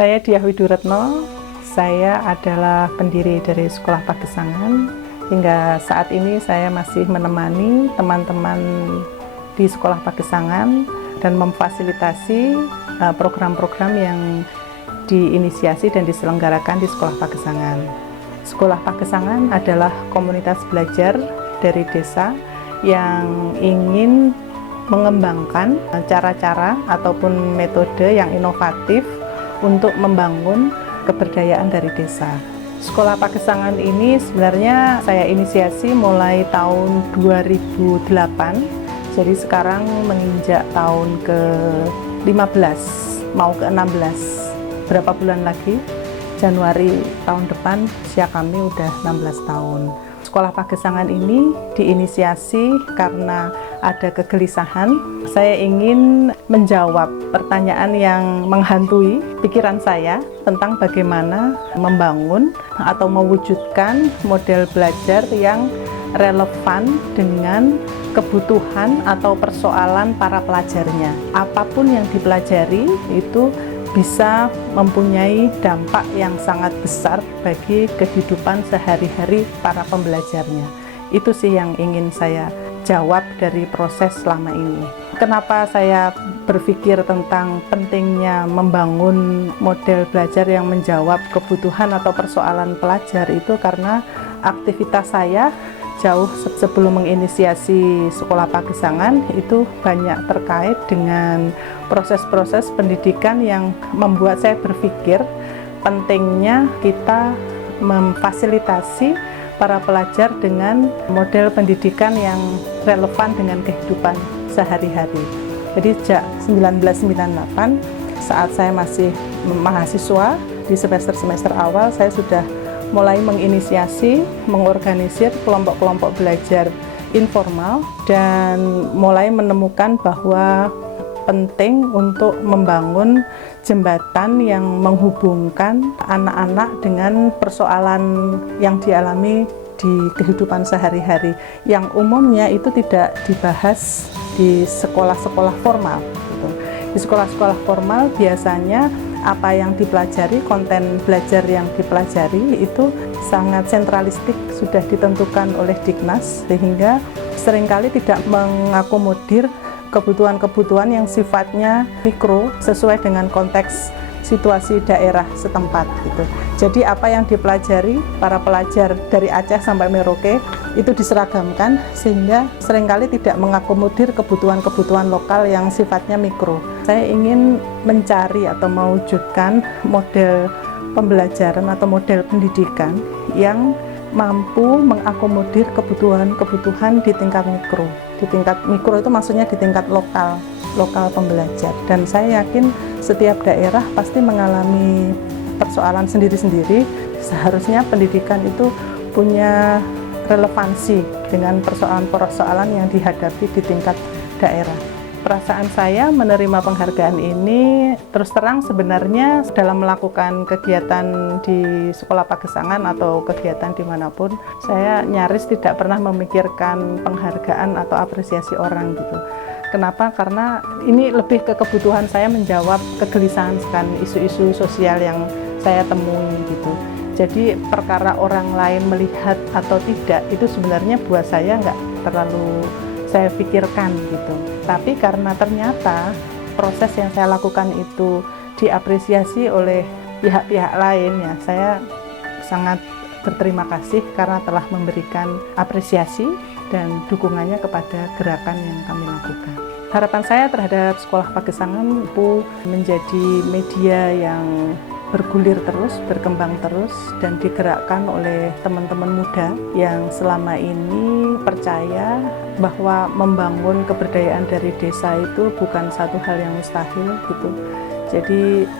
Saya Diah Widuretno, saya adalah pendiri dari Sekolah Pagesangan. Hingga saat ini saya masih menemani teman-teman di Sekolah Pagesangan dan memfasilitasi program-program yang diinisiasi dan diselenggarakan di Sekolah Pagesangan. Sekolah Pagesangan adalah komunitas belajar dari desa yang ingin mengembangkan cara-cara ataupun metode yang inovatif untuk membangun keberdayaan dari desa. Sekolah Pagesangan ini sebenarnya saya inisiasi mulai tahun 2008, jadi sekarang menginjak tahun ke-15, mau ke-16. Berapa bulan lagi, Januari tahun depan, usia kami udah 16 tahun. Sekolah Pagesangan ini diinisiasi karena ada kegelisahan. Saya ingin menjawab pertanyaan yang menghantui pikiran saya tentang bagaimana membangun atau mewujudkan model belajar yang relevan dengan kebutuhan atau persoalan para pelajarnya. Apapun yang dipelajari itu bisa mempunyai dampak yang sangat besar bagi kehidupan sehari-hari para pembelajarnya. Itu sih yang ingin saya jawab dari proses selama ini. Kenapa saya berpikir tentang pentingnya membangun model belajar yang menjawab kebutuhan atau persoalan pelajar itu karena aktivitas saya jauh sebelum menginisiasi Sekolah Pagesangan itu banyak terkait dengan proses-proses pendidikan yang membuat saya berpikir pentingnya kita memfasilitasi para pelajar dengan model pendidikan yang relevan dengan kehidupan sehari-hari. Jadi sejak 1998 saat saya masih mahasiswa di semester awal saya sudah mulai menginisiasi, mengorganisir kelompok-kelompok belajar informal dan mulai menemukan bahwa penting untuk membangun jembatan yang menghubungkan anak-anak dengan persoalan yang dialami di kehidupan sehari-hari yang umumnya itu tidak dibahas di sekolah-sekolah formal. Di sekolah-sekolah formal biasanya apa yang dipelajari, konten belajar yang dipelajari itu sangat sentralistik, sudah ditentukan oleh Diknas sehingga seringkali tidak mengakomodir kebutuhan-kebutuhan yang sifatnya mikro sesuai dengan konteks situasi daerah setempat gitu. Jadi apa yang dipelajari para pelajar dari Aceh sampai Merauke itu diseragamkan sehingga seringkali tidak mengakomodir kebutuhan-kebutuhan lokal yang sifatnya mikro. Saya ingin mencari atau mewujudkan model pembelajaran atau model pendidikan yang mampu mengakomodir kebutuhan-kebutuhan di tingkat mikro. Di tingkat mikro itu maksudnya di tingkat lokal pembelajar. Dan saya yakin setiap daerah pasti mengalami persoalan sendiri-sendiri. Seharusnya pendidikan itu punya relevansi dengan persoalan-persoalan yang dihadapi di tingkat daerah. Perasaan saya menerima penghargaan ini terus terang sebenarnya dalam melakukan kegiatan di Sekolah Pagesangan atau kegiatan dimanapun saya nyaris tidak pernah memikirkan penghargaan atau apresiasi orang gitu. Kenapa? Karena ini lebih ke kebutuhan saya menjawab kegelisahan isu-isu sosial yang saya temui gitu. Jadi perkara orang lain melihat atau tidak itu sebenarnya buat saya nggak terlalu saya pikirkan gitu. Tapi karena ternyata proses yang saya lakukan itu diapresiasi oleh pihak-pihak lain ya, saya sangat berterima kasih karena telah memberikan apresiasi dan dukungannya kepada gerakan yang kami lakukan. Harapan saya terhadap Sekolah Pagesangan itu menjadi media yang bergulir terus, berkembang terus, dan digerakkan oleh teman-teman muda yang selama ini percaya bahwa membangun keberdayaan dari desa itu bukan satu hal yang mustahil gitu. Jadi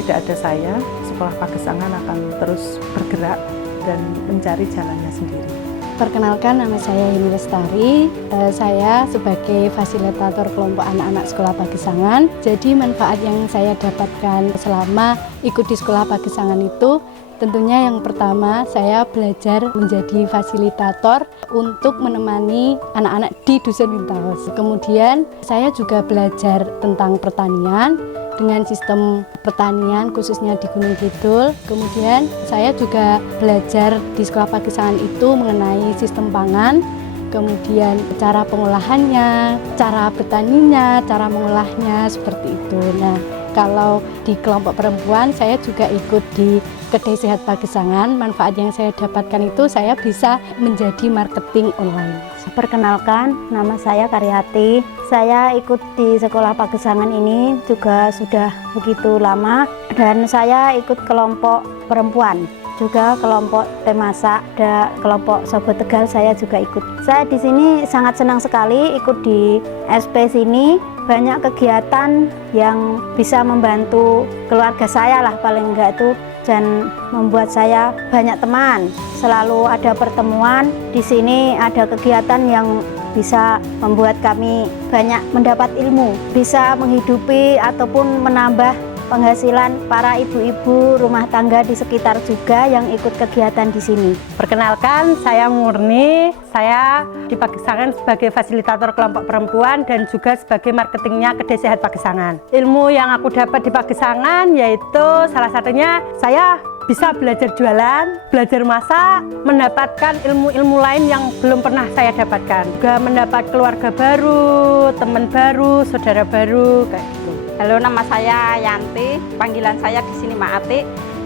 tidak ada saya, Sekolah Pagesangan akan terus bergerak dan mencari jalannya sendiri. Perkenalkan, nama saya Yuni Lestari. Saya sebagai fasilitator kelompok anak-anak Sekolah Pagesangan. Jadi manfaat yang saya dapatkan selama ikut di Sekolah Pagesangan itu Tentunya yang pertama saya belajar menjadi fasilitator untuk menemani anak-anak di Dusun Wintaos. Kemudian saya juga belajar tentang pertanian dengan sistem pertanian khususnya di Gunung Kidul. Kemudian saya juga belajar di Sekolah Pagesangan itu mengenai sistem pangan, kemudian cara pengolahannya, cara bertaninya, cara mengolahnya seperti itu. Nah, kalau di kelompok perempuan saya juga ikut di Kedai Sehat Pagesangan. Manfaat yang saya dapatkan itu saya bisa menjadi marketing online. Perkenalkan, nama saya Karyati. Saya ikut di Sekolah Pagesangan ini juga sudah begitu lama dan saya ikut kelompok perempuan, juga kelompok Temasa, ada kelompok Sobo Tegal saya juga ikut. Saya di sini sangat senang sekali ikut di SP sini. Banyak kegiatan yang bisa membantu keluarga saya lah paling enggak itu, dan membuat saya banyak teman. Selalu ada pertemuan di sini, ada kegiatan yang bisa membuat kami banyak mendapat ilmu, bisa menghidupi ataupun menambah penghasilan para ibu-ibu rumah tangga di sekitar juga yang ikut kegiatan di sini. Perkenalkan, saya Murni. Saya di Pagesangan sebagai fasilitator kelompok perempuan dan juga sebagai marketingnya Kedai Sehat Pagesangan. Ilmu yang aku dapat di Pagesangan yaitu salah satunya saya bisa belajar jualan, belajar masak, mendapatkan ilmu-ilmu lain yang belum pernah saya dapatkan. Juga mendapat keluarga baru, teman baru, saudara baru, kayak gitu. Halo, nama saya Yanti, panggilan saya di sini Mak Ati.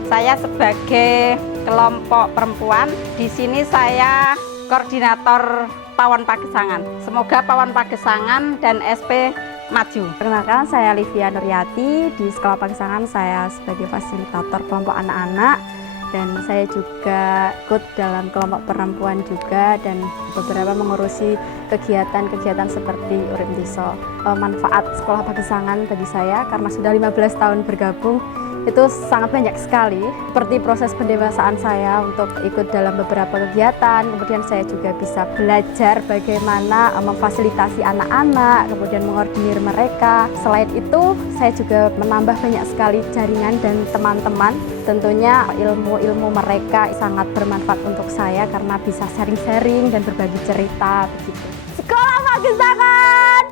Saya sebagai kelompok perempuan, di sini saya koordinator Pawon Pagesangan. Semoga Pawon Pagesangan dan SP maju. Perkenalkan, saya Livia Nuryati. Di Sekolah Pagesangan saya sebagai fasilitator kelompok anak-anak, dan saya juga ikut dalam kelompok perempuan juga dan beberapa mengurusi kegiatan-kegiatan seperti Urip Desa. Manfaat Sekolah Pagesangan bagi saya karena sudah 15 tahun bergabung itu sangat banyak sekali, seperti proses pendewasaan saya untuk ikut dalam beberapa kegiatan. Kemudian saya juga bisa belajar bagaimana memfasilitasi anak-anak, kemudian mengordinir mereka. Selain itu, saya juga menambah banyak sekali jaringan dan teman-teman. Tentunya ilmu-ilmu mereka sangat bermanfaat untuk saya karena bisa sharing-sharing dan berbagi cerita begitu. Sekolah Pagesangan!